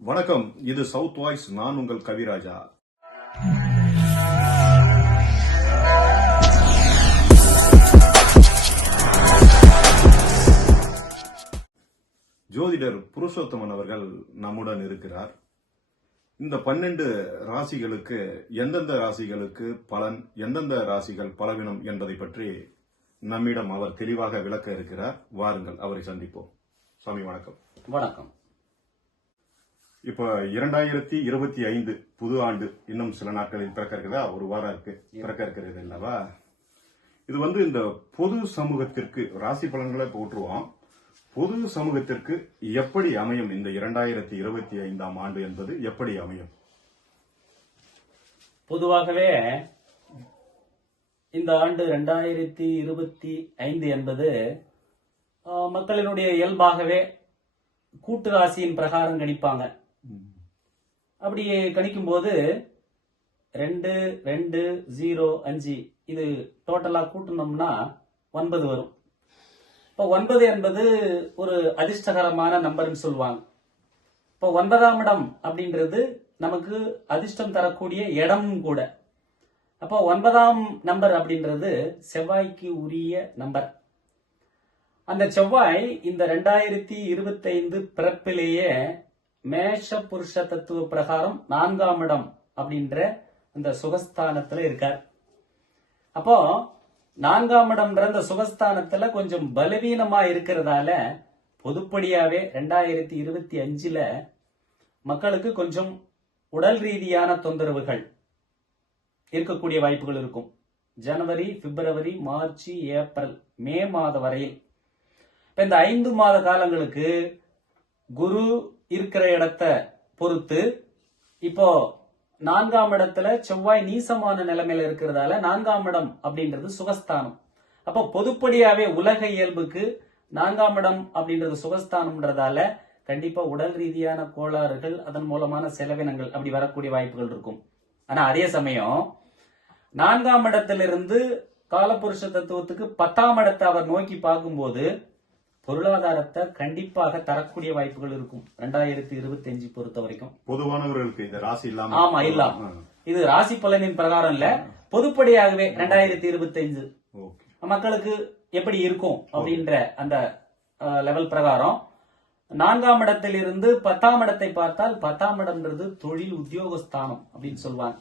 வணக்கம். இது south voice நான் உங்கள் கவிராஜா. ஜோதிடர் புருஷோத்தமன் அவர்கள் நம்முடன் இருக்கிறார். இந்த பன்னெண்டு ராசிகளுக்கு எந்தெந்த ராசிகளுக்கு பலன் எந்தெந்த ராசிகள் பலவீனம் என்பதை பற்றி நம்மிடம் அவர் தெளிவாக விளக்க இருக்கிறார். வாருங்கள் அவரை சந்திப்போம். சுவாமி வணக்கம். வணக்கம். இப்ப இரண்டாயிரத்தி இருபத்தி ஐந்து புது ஆண்டு இன்னும் சில நாட்களில் பிறக்க இருக்குதா ஒரு வாரம் இருக்கு. பிறக்க இருக்கிறது அல்லவா? இது வந்து இந்த பொது சமூகத்திற்கு ராசி பலன்களை போற்றுவோம். பொது சமூகத்திற்கு எப்படி அமையும் இந்த இரண்டாயிரத்தி இருபத்தி ஐந்தாம் ஆண்டு என்பது எப்படி அமையும்? பொதுவாகவே இந்த ஆண்டு ரெண்டாயிரத்தி இருபத்தி ஐந்து என்பது மக்களினுடைய இயல்பாகவே கூட்டு ராசியின் பிரகாரம் கணிப்பாங்க. அப்படி கணிக்கும்போது ரெண்டு ரெண்டு ஜீரோ அஞ்சு இது டோட்டலா கூட்டினோம்னா ஒன்பது வரும். இப்போ ஒன்பது என்பது ஒரு அதிர்ஷ்டகரமான நம்பர்னு சொல்லுவாங்க. இப்போ ஒன்பதாம் இடம் அப்படின்றது நமக்கு அதிர்ஷ்டம் தரக்கூடிய இடமும் கூட. அப்போ ஒன்பதாம் நம்பர் அப்படின்றது செவ்வாய்க்கு உரிய நம்பர். அந்த செவ்வாய் இந்த ரெண்டாயிரத்தி இருபத்தைந்து பிறப்பிலேயே மேஷ புருஷ தத்துவ பிரகாரம் நான்காம் இடம் அப்படின்ற அந்த சுகஸ்தானத்துல இருக்கார். அப்போ நான்காம் இடம்ன்ற அந்த சுகஸ்தானத்துல கொஞ்சம் பலவீனமா இருக்கிறதால பொதுப்படியாவே ரெண்டாயிரத்தி இருபத்தி அஞ்சுல மக்களுக்கு கொஞ்சம் உடல் ரீதியான தொந்தரவுகள் இருக்கக்கூடிய வாய்ப்புகள் இருக்கும். ஜனவரி பிப்ரவரி மார்ச் ஏப்ரல் மே மாதம் வரையில். இப்ப இந்த ஐந்து மாத காலங்களுக்கு குரு இருக்கிற இடத்த பொறுத்து இப்போ நான்காம் இடத்துல செவ்வாய் நீசமான நிலைமையில இருக்கிறதால நான்காம் இடம் அப்படின்றது சுகஸ்தானம். அப்போ பொதுப்படியாவே உலக இயல்புக்கு நான்காம் இடம் அப்படின்றது சுகஸ்தானம்ன்றதால கண்டிப்பா உடல் ரீதியான கோளாறுகள் அதன் மூலமான செலவினங்கள் அப்படி வரக்கூடிய வாய்ப்புகள் இருக்கும். ஆனா அதே சமயம் நான்காம் இடத்திலிருந்து காலபுருஷ தத்துவத்துக்கு பத்தாம் இடத்தை அவர் நோக்கி பார்க்கும்போது பொருளாதாரத்தை கண்டிப்பாக தரக்கூடிய வாய்ப்புகள் இருக்கும். ரெண்டாயிரத்தி இருபத்தி அஞ்சு பொறுத்த வரைக்கும். பொதுவானவர்களுக்கு இந்த ராசி இல்லாம ஆமா, இல்லாம. இது ராசி பலனின் பிரகாரம் இல்ல. பொதுப்படியாகவே ரெண்டாயிரத்தி இருபத்தி அஞ்சு மக்களுக்கு எப்படி இருக்கும் அப்படின்ற அந்த லெவல் பிரகாரம். நான்காம் இடத்திலிருந்து பத்தாம் இடத்தை பார்த்தால் பத்தாம் இடம்ன்றது தொழில் உத்தியோகஸ்தானம் அப்படின்னு சொல்லுவாங்க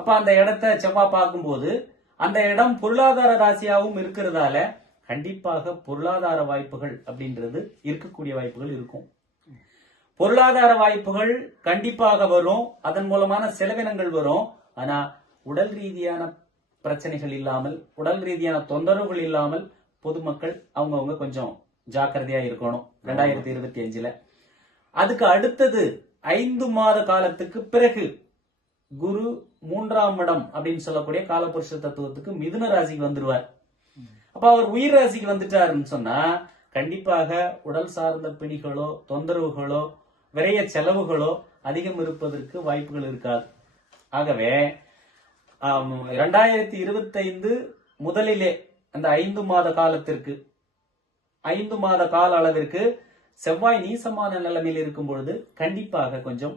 அப்ப அந்த இடத்தை செவ்வாய் பார்க்கும்போது அந்த இடம் பொருளாதார ராசியாகவும் இருக்கிறதால கண்டிப்பாக பொருளாதார வாய்ப்புகள் அப்படின்றது இருக்கக்கூடிய வாய்ப்புகள் இருக்கும். பொருளாதார வாய்ப்புகள் கண்டிப்பாக வரும். அதன் மூலமான செலவினங்கள் வரும். ஆனா உடல் ரீதியான பிரச்சனைகள் இல்லாமல் உடல் ரீதியான தொந்தரவுகள் இல்லாமல் பொதுமக்கள் அவங்கவுங்க கொஞ்சம் ஜாக்கிரதையா இருக்கணும். ரெண்டாயிரத்தி இருபத்தி அஞ்சுல. அதுக்கு அடுத்தது ஐந்து மாத காலத்துக்கு பிறகு குரு மூன்றாம் இடம் அப்படின்னு சொல்லக்கூடிய காலபுருஷ தத்துவத்துக்கு மிதுன ராசிக்கு வந்துருவார். அப்ப அவர் உயிர் ராசிக்கு வந்துட்டாருன்னு சொன்னா கண்டிப்பாக உடல் சார்ந்த பிணிகளோ தொந்தரவுகளோ விரைய செலவுகளோ அதிகம் இருப்பதற்கு வாய்ப்புகள் இருக்காது. ஆகவே ஆம், இரண்டாயிரத்தி இருபத்தைந்து முதலிலே அந்த ஐந்து மாத காலத்திற்கு ஐந்து மாத கால அளவிற்கு செவ்வாய் நீசமான நிலைமையில் இருக்கும் பொழுது கண்டிப்பாக கொஞ்சம்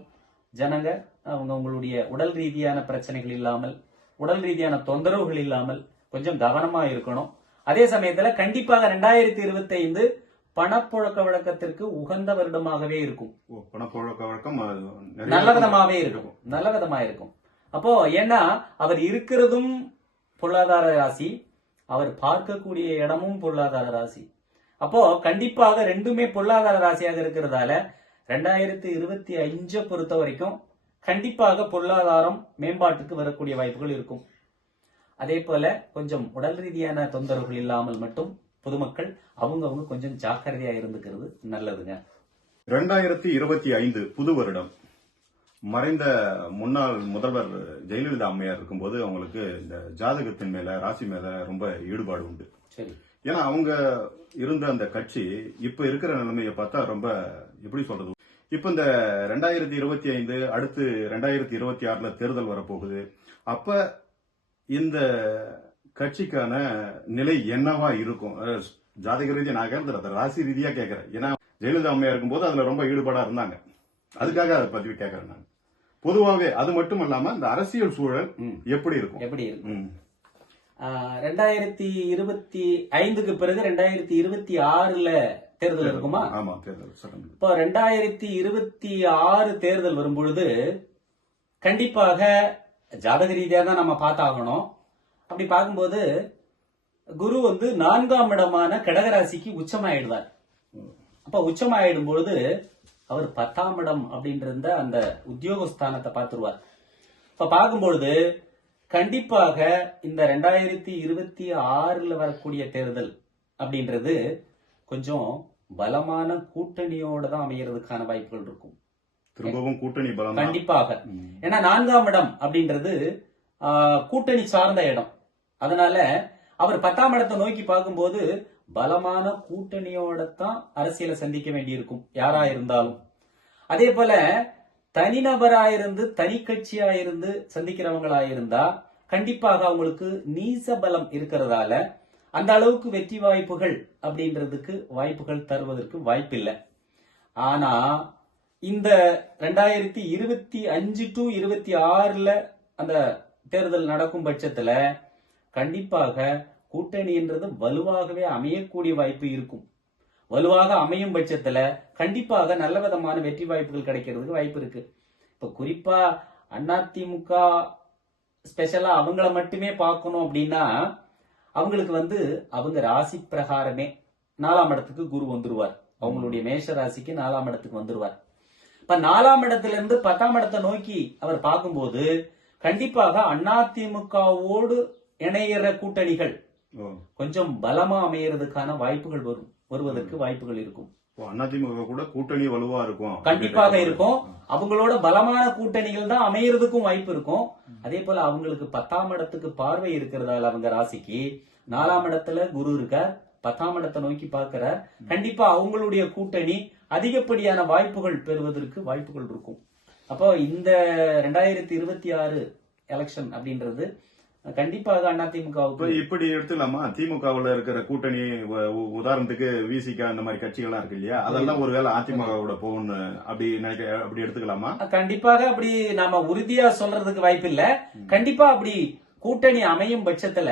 ஜனங்க அவங்க உங்களுடைய உடல் ரீதியான பிரச்சனைகள் இல்லாமல் உடல் ரீதியான தொந்தரவுகள் இல்லாமல் கொஞ்சம் கவனமா இருக்கணும். அதே சமயத்துல கண்டிப்பாக ரெண்டாயிரத்தி இருபத்தி ஐந்து பணப்புழக்க வழக்கத்திற்கு உகந்த வருடமாகவே இருக்கும். பணப்புழக்க வழக்கம் நல்ல விதமாவே இருக்கும். நல்ல விதமா இருக்கும். அப்போ ஏன்னா அவர் இருக்கிறதும் பொருளாதார ராசி அவர் பார்க்கக்கூடிய இடமும் பொருளாதார ராசி. அப்போ கண்டிப்பாக ரெண்டுமே பொருளாதார ராசியாக இருக்கிறதால ரெண்டாயிரத்தி இருபத்தி அஞ்சை பொறுத்த வரைக்கும் கண்டிப்பாக பொருளாதாரம் மேம்பாட்டுக்கு வரக்கூடிய வாய்ப்புகள் இருக்கும். அதே போல கொஞ்சம் உடல் ரீதியான தொந்தரவுகள் இல்லாமல் மட்டும் பொதுமக்கள் அவங்கவங்க கொஞ்சம் ஜாக்கிரதையா இருந்துக்கிறது நல்லதுங்க. இரண்டாயிரத்தி இருபத்தி ஐந்து புது வருடம். மறைந்த முன்னாள் முதல்வர் ஜெயலலிதா அம்மையார் இருக்கும்போது அவங்களுக்கு இந்த ஜாதகத்தின் மேல ராசி மேல ரொம்ப ஈடுபாடு உண்டு. சரி. ஏன்னா அவங்க இருந்த அந்த கட்சி இப்ப இருக்கிற நிலைமையை பார்த்தா ரொம்ப எப்படி சொல்றது? இப்ப இந்த ரெண்டாயிரத்தி இருபத்தி ஐந்து அடுத்து ரெண்டாயிரத்தி இருபத்தி ஆறுல தேர்தல் வரப்போகுது. அப்ப இந்த கட்சிக்கான நிலை என்னவா இருக்கும்? ஜாதக ரீதியா நான் கேட்கறது ராசி ரீதியா கேட்கறேன். ஏன்னா ஜெயலலிதா அம்மையா இருக்கும்போது அதுல ரொம்ப ஈடுபாடா இருந்தாங்க. அதுக்காக அதை பத்தி கேட்கறேன் நான். பொதுவாகவே அது மட்டும் இல்லாம இந்த அரசியல் சூழல். எப்படி இருக்கும்? எப்படி இருக்கு ம். ஆஹ் ரெண்டாயிரத்தி இருபத்தி ஐந்துக்கு பிறகு ரெண்டாயிரத்தி இருபத்தி ஆறுல தேர்தல் இருக்குமா? ஆமா தேர்தல் இப்போ ரெண்டாயிரத்தி இருபத்தி ஆறு தேர்தல் வரும்பொழுது கண்டிப்பாக ஜாதக ரீதியாக தான் நம்ம பார்த்தாகணும். அப்படி பார்க்கும்போது குரு வந்து நான்காம் இடமான கடகராசிக்கு உச்சமாயிடுவார். அப்ப உச்சமாயிடும் பொழுது அவர் பத்தாம் இடம் அப்படின்ற அந்த உத்தியோகஸ்தானத்தை பார்த்துருவார். இப்ப பார்க்கும்பொழுது கண்டிப்பாக இந்த ரெண்டாயிரத்தி இருபத்தி ஆறுல வரக்கூடிய தேர்தல் அப்படின்றது கொஞ்சம் பலமான கூட்டணியோட தான் அமையறதுக்கான வாய்ப்புகள் இருக்கும். திரும்பவும் கூட்டணி பலம். கண்டிப்பாக. ஏன்னா நான்காம் இடம் அப்படின்றது கூட்டணி சார்ந்த இடம் அதனால அவர் பத்தாம் இடத்தை நோக்கி பார்க்கும்போது பலமான கூட்டணியோட தான் அரசியலை சந்திக்க வேண்டியிருக்கும் யாரா இருந்தாலும் அதே போல தனிநபரா இருந்து தனி கட்சியா இருந்து சந்திக்கிறவங்களா இருந்தா கண்டிப்பாக அவங்களுக்கு நீச பலம் இருக்கிறதால அந்த அளவுக்கு வெற்றி வாய்ப்புகள் அப்படின்றதுக்கு வாய்ப்புகள் தருவதற்கு வாய்ப்பில்லை ஆனா இந்த ரெண்டாயிரத்தி இருபத்தி அஞ்சு டு இருபத்தி ஆறுல அந்த தேர்தல் நடக்கும் பட்சத்துல கண்டிப்பாக கூட்டணின்றது வலுவாகவே அமையக்கூடிய வாய்ப்பு இருக்கும். வலுவாக அமையும் பட்சத்துல கண்டிப்பாக நல்ல விதமான வெற்றி வாய்ப்புகள் கிடைக்கிறதுக்கு வாய்ப்பு இருக்கு. இப்ப குறிப்பா அதிமுக ஸ்பெஷலா அவங்கள மட்டுமே பார்க்கணும் அப்படின்னா அவங்களுக்கு வந்து அவங்க ராசி பிரகாரமே நாலாம் இடத்துக்கு குரு வந்துருவார். அவங்களுடைய மேஷ ராசிக்கு நாலாம் இடத்துக்கு வந்துருவார். இப்ப நாலாம் இடத்துல இருந்து பத்தாம் இடத்தை நோக்கி அவர் பார்க்கும்போது கண்டிப்பாக அதிமுகவோடு இணையிற கூட்டணிகள். கொஞ்சம் பலமா அமையறதுக்கான வாய்ப்புகள் வரும் வருவதற்கு வாய்ப்புகள் இருக்கும். அதிமுக கூட கூட்டணி வலுவா இருக்கும். கண்டிப்பாக இருக்கும். அவங்களோட பலமான கூட்டணிகள் தான் அமையறதுக்கும் வாய்ப்பு இருக்கும். அதே போல அவங்களுக்கு பத்தாம் இடத்துக்கு பார்வை இருக்கிறதால அவங்க ராசிக்கு நாலாம் இடத்துல குரு இருக்கார் பத்தாம் இடத்தை நோக்கி பார்க்கிறார். கண்டிப்பா அவங்களுடைய கூட்டணி அதிகப்படியான வாய்ப்புகள் பெறுவதற்கு வாய்ப்புகள் இருக்கும். அப்போ இந்த ரெண்டாயிரத்தி இருபத்தி ஆறு எலெக்ஷன் அப்படின்றது கண்டிப்பாக அதிமுகவுக்கு இப்படி எடுத்துலாமா திமுகவுல இருக்கிற கூட்டணி உதாரணத்துக்கு விசிக அந்த மாதிரி கட்சிகள்லாம் இருக்கு இல்லையா? அதெல்லாம் ஒருவேளை அதிமுகவோட போகணும்னு அப்படி நினைக்க அப்படி எடுத்துக்கலாமா? கண்டிப்பாக அப்படி நாம உறுதியா சொல்றதுக்கு வாய்ப்பில்லை கண்டிப்பா அப்படி கூட்டணி அமையும் பட்சத்துல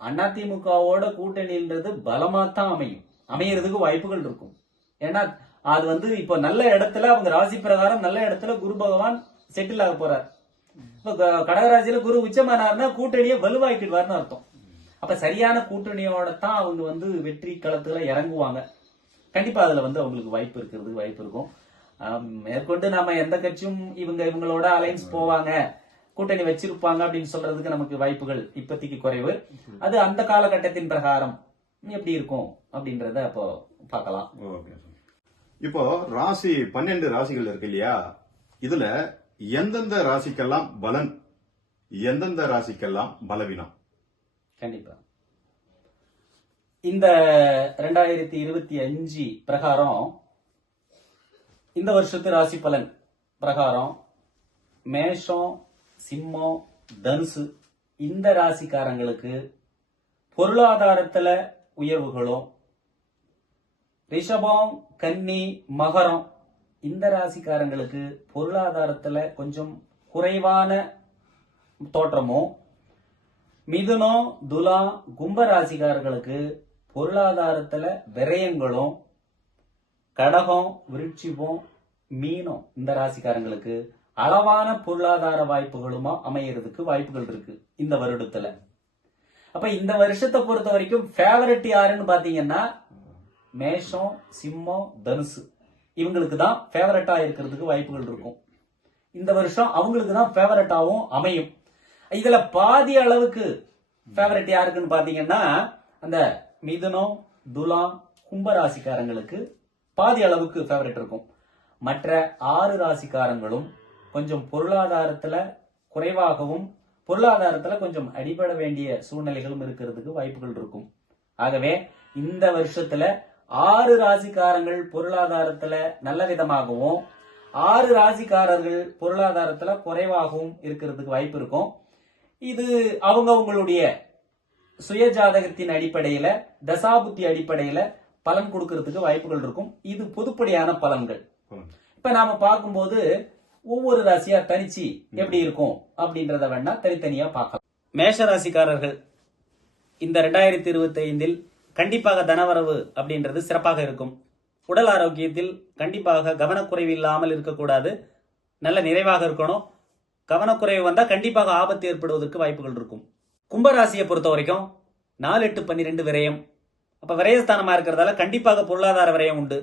அதிமுகவோட கூட்டணின்றது பலமா தான் அமையும். அமையறதுக்கு வாய்ப்புகள் இருக்கும். ஏன்னா அது வந்து இப்ப நல்ல இடத்துல அவங்க ராசி பிரகாரம் நல்ல இடத்துல குரு பகவான் செட்டில் ஆக போறார். இப்போ க- கடகராசியில குரு உச்சமானார்னா கூட்டணியை வலுவாக்கிடுவார்னு அர்த்தம். அப்ப சரியான கூட்டணியோட தான் அவங்க வந்து வெற்றி களத்துல இறங்குவாங்க. கண்டிப்பா அதுல வந்து அவங்களுக்கு வாய்ப்பு இருக்கிறதுக்கு வாய்ப்பு இருக்கும். மேற்கொண்டு நாம எந்த கட்சியும் இவங்க இவங்களோட அலைன்ஸ் போவாங்க கூட்டணி வச்சிருப்பாங்க அப்படின்னு சொல்றதுக்கு நமக்கு வாய்ப்புகள் இப்பத்திக்கு குறைவு. அது அந்த காலகட்டத்தின் பிரகாரம். எப்படி இருக்கும் அப்படின்றத அப்போ பார்க்கலாம். ஓகே இப்போ ராசி பன்னெண்டு ராசிகள் இருக்கு இல்லையா? இதுல எந்தெந்த ராசிக்கெல்லாம் பலன் எந்தெந்த ராசிக்கெல்லாம் பலவீனம்? கண்டிப்பா. இந்த ரெண்டாயிரத்தி இருபத்தி அஞ்சு பிரகாரம் இந்த வருஷத்து ராசி பலன் பிரகாரம் மேஷம் சிம்மம் தனுசு இந்த ராசிக்காரங்களுக்கு பொருளாதாரத்துல உயர்வுகளும் ரிஷபம் கன்னி மகரம் இந்த ராசிக்காரங்களுக்கு பொருளாதாரத்துல கொஞ்சம் குறைவான தோற்றமும் மிதுனம் துலா கும்ப ராசிக்காரர்களுக்கு பொருளாதாரத்துல விரயங்களும் கடகம் விருட்சிபம் மீனம் இந்த ராசிக்காரங்களுக்கு அளவான பொருளாதார வாய்ப்புகளுமா அமையறதுக்கு வாய்ப்புகள் இருக்கு இந்த வருடத்துல. அப்ப இந்த வருஷத்தை பொறுத்த வரைக்கும் ஃபேவரட் யாருன்னு பாத்தீங்கன்னா மேஷம் சிம்மம் தனுசு. இவங்களுக்கு தான் ஃபேவரட்டா இருக்கிறதுக்கு வாய்ப்புகள் இருக்கும். இந்த வருஷம் அவங்களுக்கு தான் ஃபேவரட்டாவும் அமையும். இதுல பாதி அளவுக்கு ஃபேவரட் யாருக்குன்னு பாத்தீங்கன்னா அந்த மிதுனம் துலாம் கும்ப ராசிக்காரங்களுக்கு பாதி அளவுக்கு ஃபேவரட் இருக்கும். மற்ற ஆறு ராசிக்காரங்களும் கொஞ்சம் பொருளாதாரத்துல குறைவாகவும் பொருளாதாரத்துல கொஞ்சம் அடிபட வேண்டிய சூழ்நிலைகளும் இருக்கிறதுக்கு வாய்ப்புகள் இருக்கும். ஆகவே இந்த வருஷத்துல ஆறு ராசிக்காரங்கள் பொருளாதாரத்துல நல்ல விதமாகவும் ஆறு ராசிக்காரர்கள் பொருளாதாரத்துல குறைவாகவும் இருக்கிறதுக்கு வாய்ப்பு இருக்கும். இது அவங்கவங்களுடைய சுய ஜாதகத்தின் அடிப்படையில தசாபுத்தி அடிப்படையில பலன் கொடுக்கறதுக்கு வாய்ப்புகள் இருக்கும். இது பொதுப்படையான பலன்கள். பலன். இப்ப நாம பார்க்கும்போது ஒவ்வொரு ராசியா தனிச்சு எப்படி இருக்கும் அப்படின்றத வேணா தனித்தனியா பார்க்கலாம். மேஷ ராசிக்காரர்கள் இந்த ரெண்டாயிரத்தி இருபத்தி ஐந்தில் கண்டிப்பாக தனவரவு அப்படின்றது சிறப்பாக இருக்கும். உடல் ஆரோக்கியத்தில் கண்டிப்பாக கவனக்குறைவு இல்லாமல் இருக்கக்கூடாது. நல்ல நிறைவாக இருக்கணும். கவனக்குறைவு வந்தா கண்டிப்பாக ஆபத்து ஏற்படுவதற்கு வாய்ப்புகள் இருக்கும். கும்பராசியை பொறுத்த வரைக்கும் நாலு எட்டு பன்னிரெண்டு விரயம். அப்ப விரயஸ்தானமா இருக்கிறதால கண்டிப்பாக பொருளாதார விரயம் உண்டு.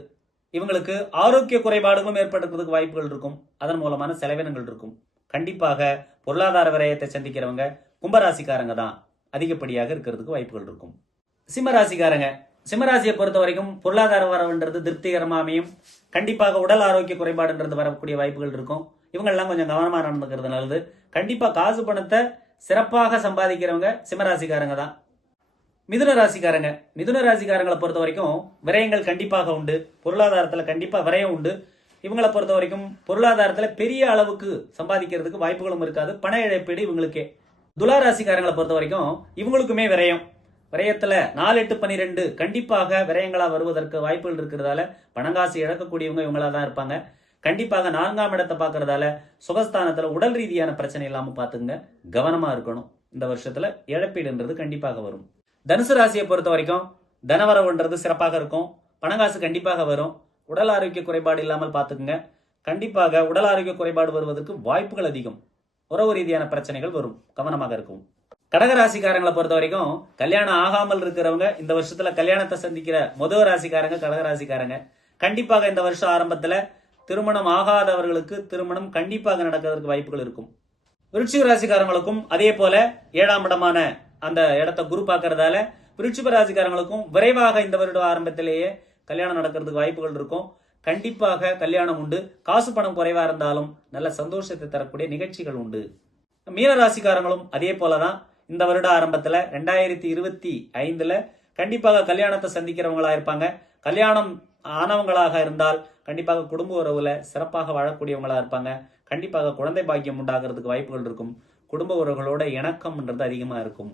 இவங்களுக்கு ஆரோக்கிய குறைபாடுகளும் ஏற்படுறதுக்கு வாய்ப்புகள் இருக்கும். அதன் மூலமான செலவினங்கள் இருக்கும். கண்டிப்பாக பொருளாதார விரயத்தை சந்திக்கிறவங்க கும்பராசிக்காரங்க தான் அதிகப்படியாக இருக்கிறதுக்கு வாய்ப்புகள் இருக்கும். சிம்மராசிக்காரங்க. சிம்மராசியை பொறுத்த வரைக்கும் பொருளாதார வரவுன்றது திருப்திகரமாக அமையும். கண்டிப்பாக உடல் ஆரோக்கிய குறைபாடுன்றது வரக்கூடிய வாய்ப்புகள் இருக்கும். இவங்கெல்லாம் கொஞ்சம் கவனமாக நடந்துக்கிறது நல்லது. கண்டிப்பாக காசு பணத்தை சிறப்பாக சம்பாதிக்கிறவங்க சிம்மராசிக்காரங்க தான். மிதுன ராசிக்காரங்க. மிதுன ராசிக்காரங்களை பொறுத்த வரைக்கும் விரயங்கள் கண்டிப்பாக உண்டு. பொருளாதாரத்தில் கண்டிப்பாக விரயம் உண்டு. இவங்களை பொறுத்த வரைக்கும் பொருளாதாரத்தில் பெரிய அளவுக்கு சம்பாதிக்கிறதுக்கு வாய்ப்புகளும் இருக்காது. பண இழப்பீடு இவங்களுக்கே. துலா ராசிக்காரங்களை பொறுத்த வரைக்கும் இவங்களுக்குமே விரயம். விரயத்தில் நாலு எட்டு பன்னிரெண்டு கண்டிப்பாக விரயங்களாக வருவதற்கு வாய்ப்புகள் இருக்கிறதால பணங்காசு இழக்கக்கூடியவங்க இவங்களா தான் இருப்பாங்க. கண்டிப்பாக நான்காம் இடத்தை பார்க்கறதால சுகஸ்தானத்தில் உடல் ரீதியான பிரச்சனை இல்லாமல் பார்த்துங்க கவனமாக இருக்கணும். இந்த வருஷத்தில் இழப்பீடுன்றது கண்டிப்பாக வரும். தனுசு ராசியை பொறுத்த வரைக்கும் தனவரவுன்றது சிறப்பாக இருக்கும். பணங்காசு கண்டிப்பாக வரும். உடல் ஆரோக்கிய குறைபாடு இல்லாமல் பார்த்துக்குங்க. கண்டிப்பாக உடல் ஆரோக்கிய குறைபாடு வருவதற்கு வாய்ப்புகள் அதிகம். உறவு ரீதியான பிரச்சனைகள் வரும். கவனமாக இருக்கும் கடகராசிக்காரங்களை பொறுத்த வரைக்கும் கல்யாணம் ஆகாமல் இருக்கிறவங்க இந்த வருஷத்துல கல்யாணத்தை சந்திக்கிற முதல் ராசிக்காரங்க கடகராசிக்காரங்க கண்டிப்பாக இந்த வருஷம் ஆரம்பத்துல திருமணம் ஆகாதவர்களுக்கு திருமணம் கண்டிப்பாக நடக்கிறதுக்கு வாய்ப்புகள் இருக்கும். விருச்சிக ராசிக்காரங்களுக்கும் அதே போல ஏழாம் இடமான அந்த இடத்த குரு பார்க்கறதால விருச்சிக ராசிக்காரங்களுக்கும் விரைவாக இந்த வருட ஆரம்பத்திலேயே கல்யாணம் நடக்கிறதுக்கு வாய்ப்புகள் இருக்கும். கண்டிப்பாக கல்யாணம் உண்டு. காசு பணம் குறைவா இருந்தாலும் நல்ல சந்தோஷத்தை தரக்கூடிய நிகழ்ச்சிகள் உண்டு. மீன ராசிக்காரங்களும் அதே போலதான். இந்த வருட ஆரம்பத்துல ரெண்டாயிரத்தி இருபத்தி ஐந்துல கண்டிப்பாக கல்யாணத்தை சந்திக்கிறவங்களா இருப்பாங்க. கல்யாணம் ஆனவங்களாக இருந்தால் கண்டிப்பாக குடும்ப உறவுல சிறப்பாக வாழக்கூடியவங்களா இருப்பாங்க. கண்டிப்பாக குழந்தை பாக்கியம் உண்டாகிறதுக்கு வாய்ப்புகள் இருக்கும். குடும்ப உறவுகளோட இணக்கம்ன்றது அதிகமா இருக்கும்.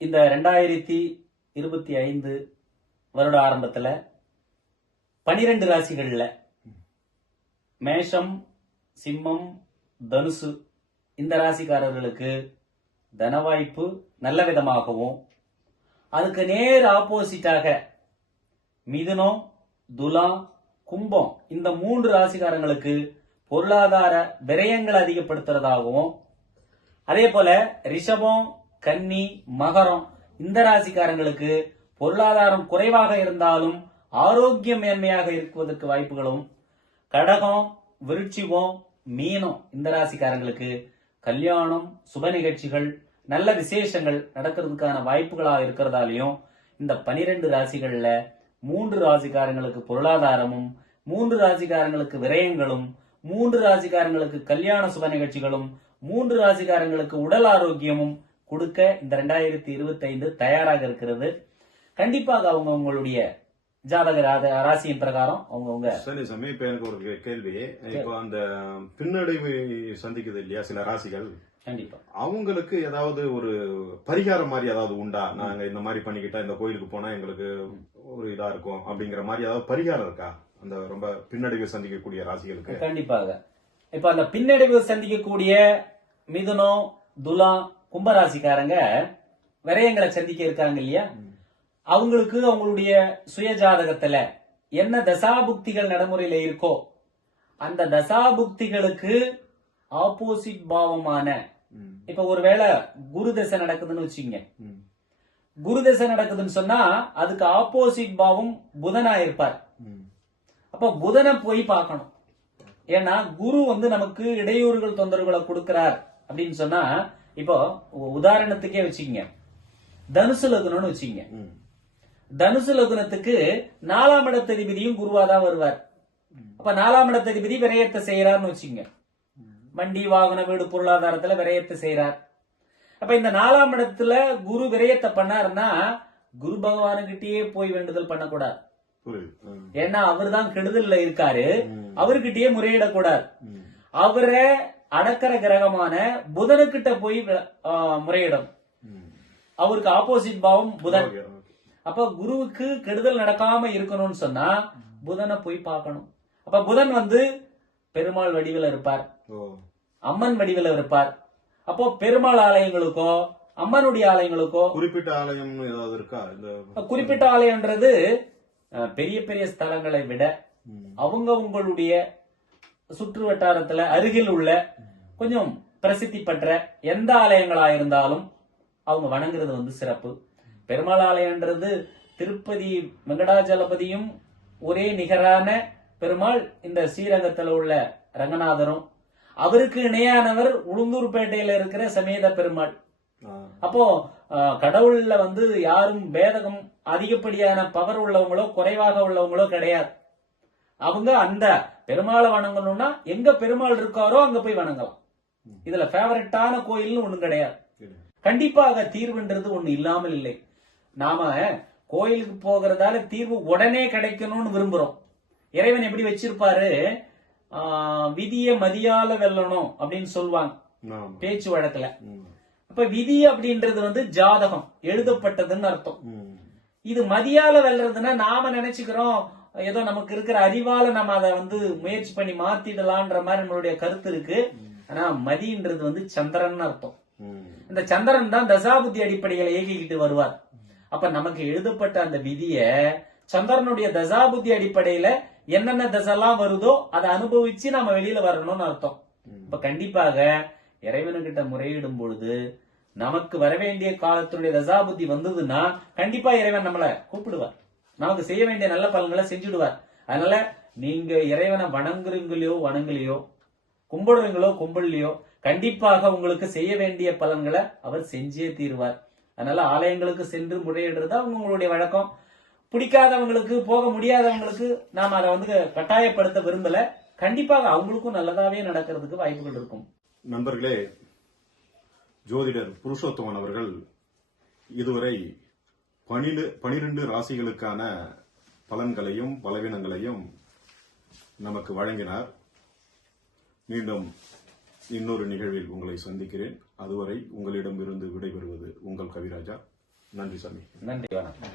இந்த ரெண்டாயிரத்தி இருபத்தி ஐந்து வருட ஆரம்பத்துல பனிரெண்டு ராசிகள்ல மேஷம் சிம்மம் தனுசு இந்த ராசிக்காரர்களுக்கு தனவாய்ப்பு நல்ல விதமாகவும் அதுக்கு நேர் ஆப்போசிட்டாக மிதுனம் துலாம் கும்பம் இந்த மூன்று ராசிக்காரங்களுக்கு பொருளாதார விரயங்கள் அதிகப்படுத்துறதாகவும் அதே போல ரிஷபம் கன்னி மகரம் இந்த ராசிக்காரங்களுக்கு பொருளாதாரம் குறைவாக இருந்தாலும் ஆரோக்கிய மேன்மையாக இருக்குவதற்கு வாய்ப்புகளும் கடகம் விருட்சிகம் மீனம் இந்த ராசிக்காரங்களுக்கு கல்யாணம் சுப நிகழ்ச்சிகள் நல்ல விசேஷங்கள் நடக்கிறதுக்கான வாய்ப்புகளாக இருக்கிறதாலையும் இந்த பனிரெண்டு ராசிகள்ல மூன்று ராசிக்காரங்களுக்கு பொருளாதாரமும் மூன்று ராசிக்காரங்களுக்கு விரயங்களும் மூன்று ராசிக்காரங்களுக்கு கல்யாண சுப நிகழ்ச்சிகளும் மூன்று ராசிக்காரங்களுக்கு உடல் ஆரோக்கியமும் கொடுக்க இந்த ரெண்டாயிரத்தி இருபத்தி ஐந்து தயாராக இருக்கிறது. கண்டிப்பாக அவங்க உங்களுடைய ஜாதக ராசியின் பிரகாரம் அவங்கவுங்க சரி சாமி இப்ப எனக்கு ஒரு கேள்வி. இப்போ அந்த பின்னடைவு சந்திக்குது இல்லையா சில ராசிகள்? கண்டிப்பா. அவங்களுக்கு ஏதாவது ஒரு பரிகாரம் மாதிரி ஏதாவது உண்டா? நாங்க இந்த மாதிரி பண்ணிக்கிட்டா இந்த கோயிலுக்கு போனா எங்களுக்கு ஒரு இதா இருக்கும் அப்படிங்கிற மாதிரி ஏதாவது பரிகாரம் இருக்கா? அந்த ரொம்ப பின்னடைவு சந்திக்கக்கூடிய ராசிகளுக்கு. கண்டிப்பாக. இப்ப அந்த பின்னடைவு சந்திக்கக்கூடிய மிதுனம் துலாம் கும்பராசிக்காரங்க விரயங்களை சந்திக்க இருக்காங்க இல்லையா? அவங்களுக்கு அவங்களுடைய சுய ஜாதகத்துல என்ன தசாபுக்திகள் நடைமுறையில இருக்கோ அந்த தசாபுக்திகளுக்கு ஆப்போசிட் பாவமான இப்ப ஒருவேளை குரு தசை நடக்குதுன்னு வச்சுங்க குரு தசை நடக்குதுன்னு சொன்னா அதுக்கு ஆப்போசிட் பாவம் புதனா இருப்பார். அப்ப புதனை போய் பார்க்கணும். ஏன்னா குரு வந்து நமக்கு இடையூறுகள் தொந்தரவுகளை கொடுக்கிறார் அப்படின்னு சொன்னா இப்போ உதாரணத்துக்கே வச்சுக்கங்க. தனுசு லக்னம்னு வச்சுக்கங்க. தனுசு லக்னத்துக்கு நாலாம் இடத்ததிபதியும் குருவா தான் வருவார். அப்ப நாலாம் இடத்ததிபதி விரயத்தை செய்யறாருன்னு வச்சுக்கங்க. வண்டி வாகன வீடு பொருளாதாரத்துல விரயத்தை செய்யறார் அப்ப இந்த நாலாம் இடத்துல குரு விரயத்தை பண்ணாருன்னா குரு பகவானுகிட்டயே போய் வேண்டுதல் பண்ணக்கூடாது. ஏன்னா அவர் தான் கெடுதல்ல இருக்காரு. அவர்கிட்டயே முறையிடக்கூடாது. அவரை அடக்கிற கிரகமான புதனுக்கிட்ட போய் முறையிடும். அவருக்கு ஆப்போசிட் பாவம் புதன். அப்ப குருவுக்கு கெடுதல் நடக்காம இருக்கணும்னு சொன்னா புதனை போய் பார்க்கணும். அப்ப புதன் வந்து பெருமாள் வடிவில் இருப்பார். அம்மன் வடிவில் இருப்பார். அப்போ பெருமாள் ஆலயங்களுக்கோ அம்மனுடைய ஆலயங்களுக்கோ குறிப்பிட்ட ஆலயம் ஏதாவது இருக்கா? குறிப்பிட்ட ஆலயம்ன்றது பெரிய பெரிய ஸ்தலங்களை விட. அவங்க உங்களுடைய சுற்று வட்டாரத்துல அருகில் உள்ள கொஞ்சம் பிரசித்தி பெற்ற எந்த ஆலயங்களா இருந்தாலும் அவங்க வணங்குறது வந்து சிறப்பு. பெருமாள் ஆலயம்ன்றது திருப்பதி வெங்கடாஜலபதியும் ஒரே நிகரான பெருமாள் இந்த ஸ்ரீரங்கத்துல உள்ள ரங்கநாதரும். அவருக்கு இணையானவர் உளுந்தூர்பேட்டையில இருக்கிற சமேத பெருமாள். அப்போ கடவுள்ல வந்து யாரும் பேதகம் அதிகப்படியான பவர் உள்ளவங்களோ குறைவாக உள்ளவங்களோ கிடையாது. அவங்க அந்த பெருமாளை வணங்கணும்னா எங்க பெருமாள் இருக்காரோ அங்க போய் வணங்கலாம் இதுல ஃபேவரட்டான கோயில்னு ஒண்ணும் கிடையாது. கண்டிப்பாக தீர்வுன்றது ஒண்ணு இல்லாமல் இல்லை நாம கோயிலுக்கு போகிறதால தீர்வு உடனே கிடைக்கணும்னு விரும்புறோம் இறைவன் எப்படி வச்சிருப்பாரு விதிய மதியால வெல்லணும் அப்படின்னு சொல்லுவாங்க. பேச்சு வழக்குல. இப்ப விதி அப்படின்றது வந்து ஜாதகம் எழுதப்பட்டதுன்னு அர்த்தம். இது மதியால வெல்றதுன்னா நாம நினைச்சுக்கிறோம் ஏதோ நமக்கு இருக்கிற அறிவால நம்ம அதை வந்து முயற்சி பண்ணி மாத்திடலான்ற மாதிரி நம்மளுடைய கருத்து இருக்கு. ஆனா மதின்றது வந்து சந்திரன் அர்த்தம். இந்த சந்திரன் தான் தசாபுத்தி அடிப்படையில இயக்கிக்கிட்டு வருவார். அப்ப நமக்கு எழுதப்பட்ட அந்த விதிய சந்திரனுடைய தசாபுத்தி அடிப்படையில என்னென்ன தசைலாம் வருதோ அதை அனுபவிச்சு நாம வெளியில வரணும்னு அர்த்தம். இப்ப கண்டிப்பாக இறைவனுக்கிட்ட முறையிடும் பொழுது நமக்கு வர வேண்டிய காலத்தினுடைய தசாபுத்தி வந்ததுன்னா கண்டிப்பா இறைவன் நம்மள கூப்பிடுவார். நமக்கு செய்ய வேண்டிய நல்ல பலன்களை செஞ்சுடுவார். அதனால நீங்க இறைவனை வணங்குறீங்களோ வணங்கலையோ கும்பிடுறீங்களோ கும்பிடலையோ கண்டிப்பாக உங்களுக்கு செய்ய வேண்டிய பலன்களை அவர் செஞ்சே தீருவார். அதனால ஆலயங்களுக்கு சென்று முறையிடுறது அவங்க உங்களுடைய வழக்கம். பிடிக்காதவங்களுக்கு போக முடியாதவங்களுக்கு நாம் அதை வந்து கட்டாயப்படுத்த விரும்பல. கண்டிப்பாக அவங்களுக்கும் நல்லதாவே நடக்கிறதுக்கு வாய்ப்புகள் இருக்கும். நண்பர்களே ஜோதிடர் புருஷோத்தமன் அவர்கள் இதுவரை பனிரு பனிரெண்டு ராசிகளுக்கான பலன்களையும் பலவீனங்களையும் நமக்கு வழங்கினார். மீண்டும் இன்னொரு நிகழ்வில் உங்களை சந்திக்கிறேன். அதுவரை உங்களிடமிருந்து விடைபெறுவது உங்கள் கவிராஜா. நன்றி சாமி. நன்றி வணக்கம்.